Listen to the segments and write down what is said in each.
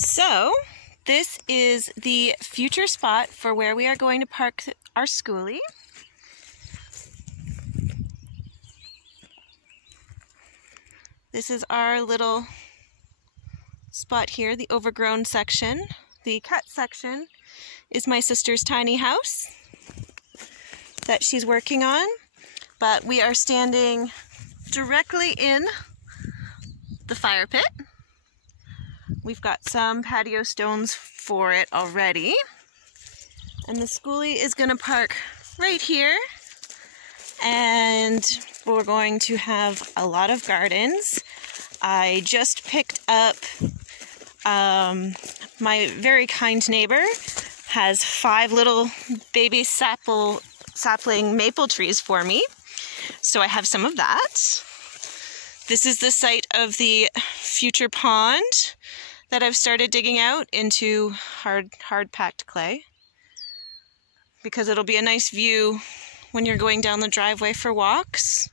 So this is the future spot for where we are going to park our Skoolie. This is our little spot here, the overgrown section. The cut section is my sister's tiny house that she's working on, but we are standing directly in the fire pit. We've got some patio stones for it already, and the Skoolie is going to park right here, and we're going to have a lot of gardens. I just picked up, my very kind neighbor has 5 little baby sapling maple trees for me, so I have some of that. This is the site of the future pond that I've started digging out into hard packed clay, because it'll be a nice view when you're going down the driveway for walks.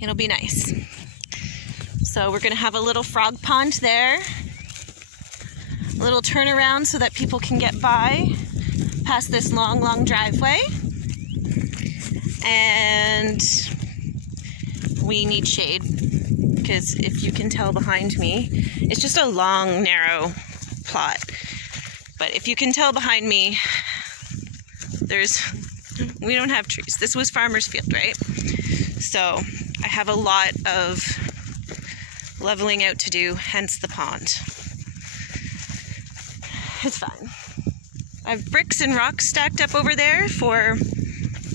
It'll be nice. So we're gonna have a little frog pond there, a little turnaround so that people can get by past this long driveway. And we need shade, because if you can tell behind me, it's just a long, narrow plot. But if you can tell behind me, we don't have trees. This was farmer's field, right? So I have a lot of leveling out to do, hence the pond. It's fine. I have bricks and rocks stacked up over there for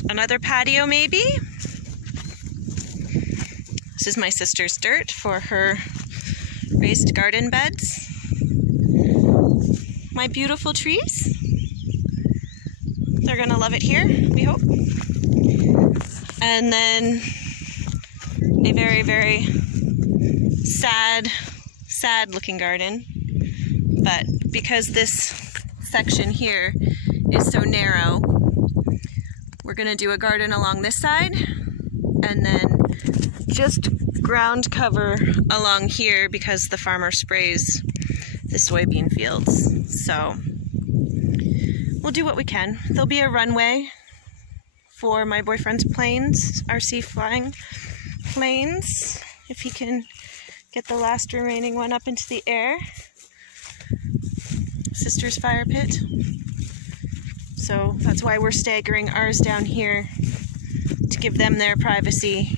another patio maybe. This is my sister's dirt for her raised garden beds. My beautiful trees. They're gonna love it here, we hope. And then a very sad looking garden. But because this section here is so narrow, we're gonna do a garden along this side, and then just ground cover along here because the farmer sprays the soybean fields. So we'll do what we can. There'll be a runway for my boyfriend's planes, RC flying planes, if he can get the last remaining one up into the air. Sister's fire pit. So that's why we're staggering ours down here, to give them their privacy,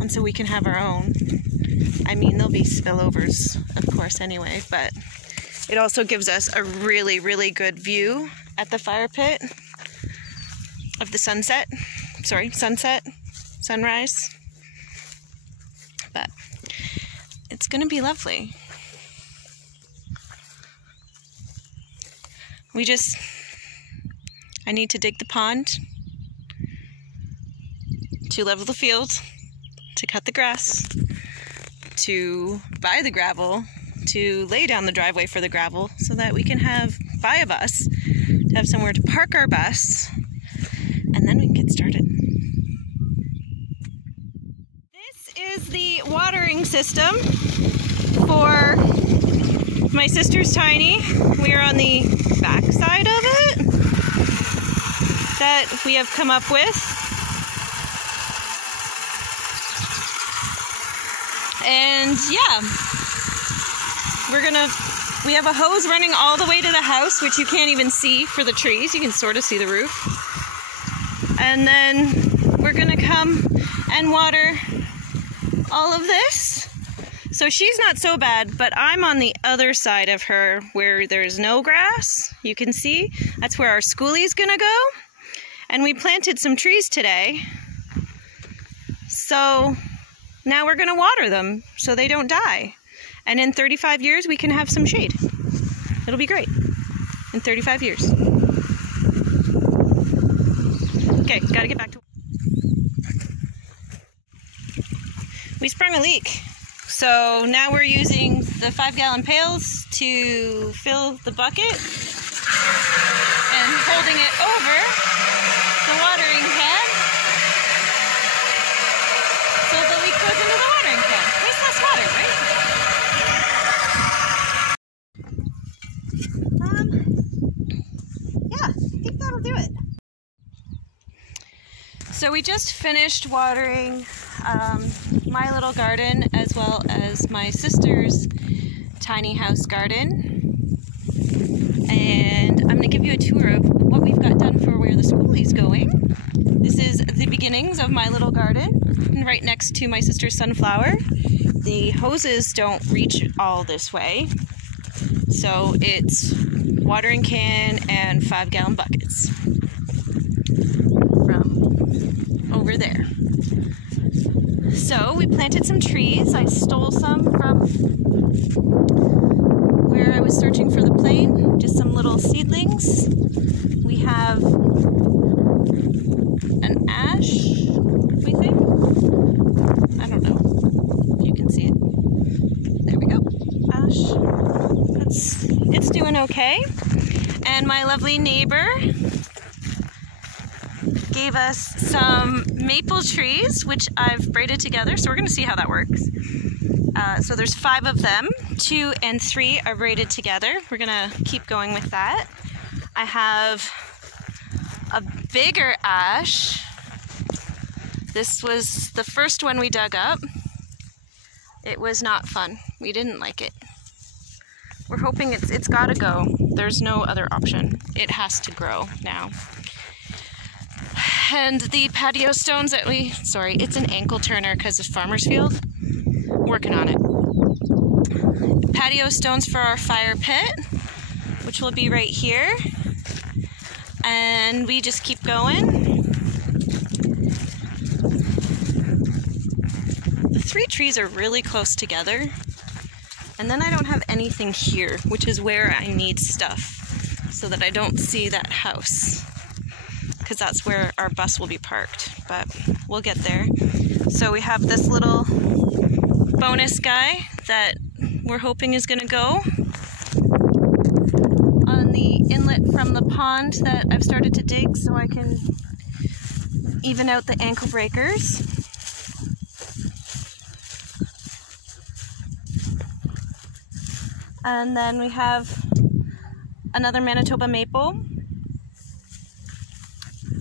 and so we can have our own. I mean, there'll be spillovers, of course, anyway, but it also gives us a really good view at the fire pit of the sunset, sunrise. But it's gonna be lovely. I need to dig the pond, to level the field, to cut the grass, to buy the gravel, to lay down the driveway for the gravel, so that we can buy a bus, to have somewhere to park our bus, and then we can get started. This is the watering system for my sister's tiny. We are on the back side of it that we have come up with. And yeah, we have a hose running all the way to the house, which you can't even see for the trees. You can sort of see the roof. And then we're gonna come and water all of this. So she's not so bad, but I'm on the other side of her where there's no grass. You can see, that's where our Skoolie's gonna go. And we planted some trees today. So now we're gonna water them so they don't die. And in 35 years, we can have some shade. It'll be great in 35 years. Okay, gotta get back to... We sprung a leak. So now we're using the 5-gallon pails to fill the bucket and holding it over the watering can so the leak goes into the watering can. Waste less water, right? So we just finished watering my little garden as well as my sister's tiny house garden. And I'm going to give you a tour of what we've got done for where the Skoolie's going. This is the beginnings of my little garden, right next to my sister's sunflower. The hoses don't reach all this way, so it's watering can and 5-gallon buckets from over there. So we planted some trees. I stole some from where I was searching for the plane, just some little seedlings. We have an ash, we think. I don't know if you can see it. There we go. Ash. It's doing okay. And my lovely neighbor gave us some maple trees, which I've braided together, so we're going to see how that works. So there's 5 of them. 2 and 3 are braided together. We're going to keep going with that. I have a bigger ash. This was the first one we dug up. It was not fun. We didn't like it. We're hoping it's gotta go. There's no other option. It has to grow now. And the patio stones that it's an ankle turner because it's farmer's field. Working on it. Patio stones for our fire pit, which will be right here. And we just keep going. The 3 trees are really close together. And then I don't have anything here, which is where I need stuff so that I don't see that house, because that's where our bus will be parked, but we'll get there. So we have this little bonus guy that we're hoping is going to go on the inlet from the pond that I've started to dig so I can even out the ankle breakers. And then we have another Manitoba maple.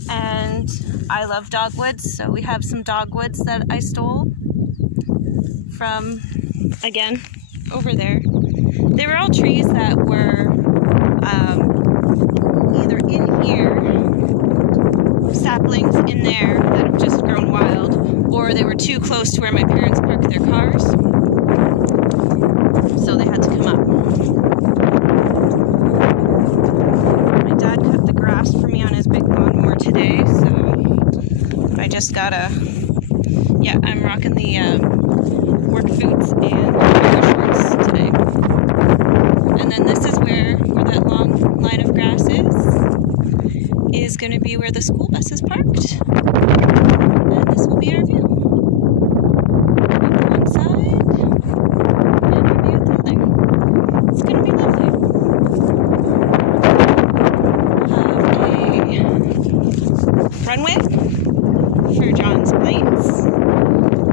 And I love dogwoods, so we have some dogwoods that I stole from, again, over there. They were all trees that were either in here, saplings in there that have just grown wild, or they were too close to where my parents park their cars, so they had to come up. My dad cut the grass for me on his big lawnmower today, so I just gotta, yeah, I'm rocking the work boots and shorts today. And then this is where that long line of grass is going to be where the school bus is parked. And this will be our view. On one side, and our view at the other. It's going to be lovely. We'll have a runway for John's plates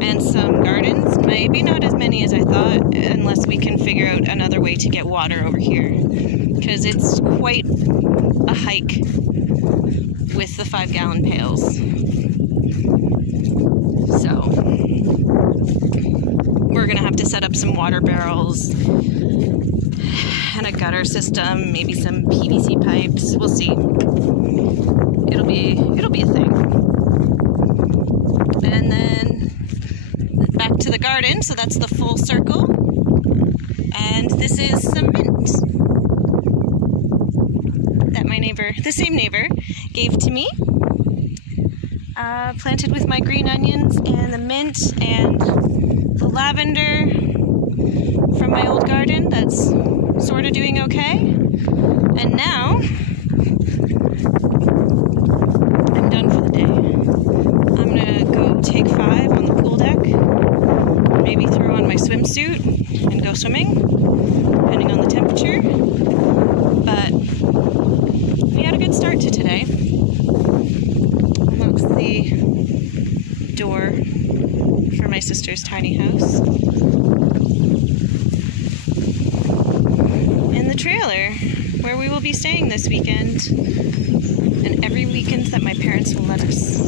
and some gardens. Maybe not as many as I thought, unless we can figure out another way to get water over here, because it's quite a hike with the 5-gallon pails. So we're gonna have to set up some water barrels and a gutter system, maybe some PVC pipes. We'll see. It'll be a thing. And then back to the garden, so that's the full circle. And this is some mint that my neighbor, the same neighbor, gave to me. Planted with my green onions and the mint and the lavender from my old garden that's sort of doing okay. And now I'm done for the day. I'm gonna go take 5 on the pool deck, maybe throw on my swimsuit and go swimming, depending on the temperature. But we had a good start to today. That's the door for my sister's tiny house. And the trailer where we will be staying this weekend and every weekend that my parents will let us.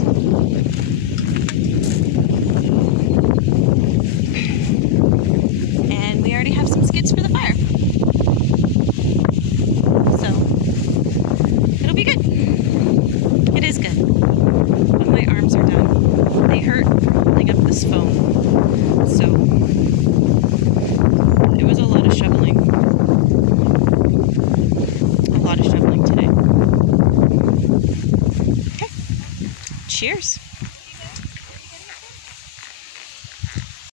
Cheers.